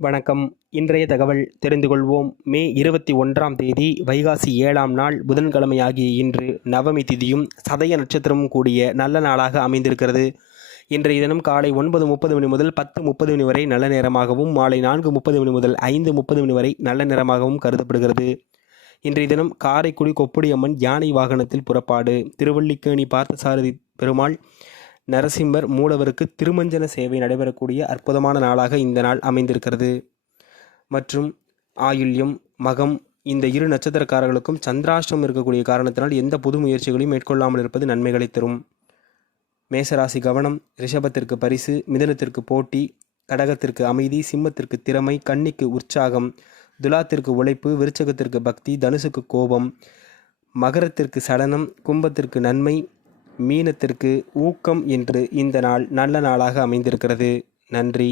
வணக்கம். இன்றைய தகவல் தெரிந்து கொள்வோம். மே 21ஆம் தேதி வைகாசி 7ஆம் நாள் புதன்கிழமையாகிய இன்று நவமி திதியும் சதய நட்சத்திரமும் கூடிய நல்ல நாளாக அமைந்திருக்கிறது. இன்றைய தினம் காலை 9:30 மணி முதல் 10:30 மணி வரை நல்ல நேரமாகவும், மாலை 4:30 மணி முதல் 5:30 மணி வரை நல்ல நேரமாகவும் கருதப்படுகிறது. இன்றைய தினம் காரைக்குடி கொப்புடியம்மன் யானை வாகனத்தில் புறப்பாடு. திருவல்லிக்கேணி பார்த்தசாரதி பெருமாள் நரசிம்மர் மூலவருக்கு திருமஞ்சன சேவை நடைபெறக்கூடிய அற்புதமான நாளாக இந்த நாள் அமைந்திருக்கிறது. மற்றும் ஆயுள்யம், மகம் இந்த இரு நட்சத்திரக்காரர்களுக்கும் சந்திராஷ்டமம் இருக்கக்கூடிய காரணத்தினால் எந்த புது முயற்சிகளையும் மேற்கொள்ளாமல் இருப்பது நன்மைகளை தரும். மேசராசி கவனம், ரிஷபத்திற்கு பரிசு, மிதுனத்திற்கு போட்டி, கடகத்திற்கு அமைதி, சிம்மத்திற்கு திறமை, கன்னிக்கு உற்சாகம், துலாத்திற்கு உழைப்பு, விருச்சகத்திற்கு பக்தி, தனுசுக்கு கோபம், மகரத்திற்கு சலனம், கும்பத்திற்கு நன்மை, மீனத்திற்கு ஊக்கம் என்று இந்த நாள் நல்ல நாளாக அமைந்திருக்கிறது. நன்றி.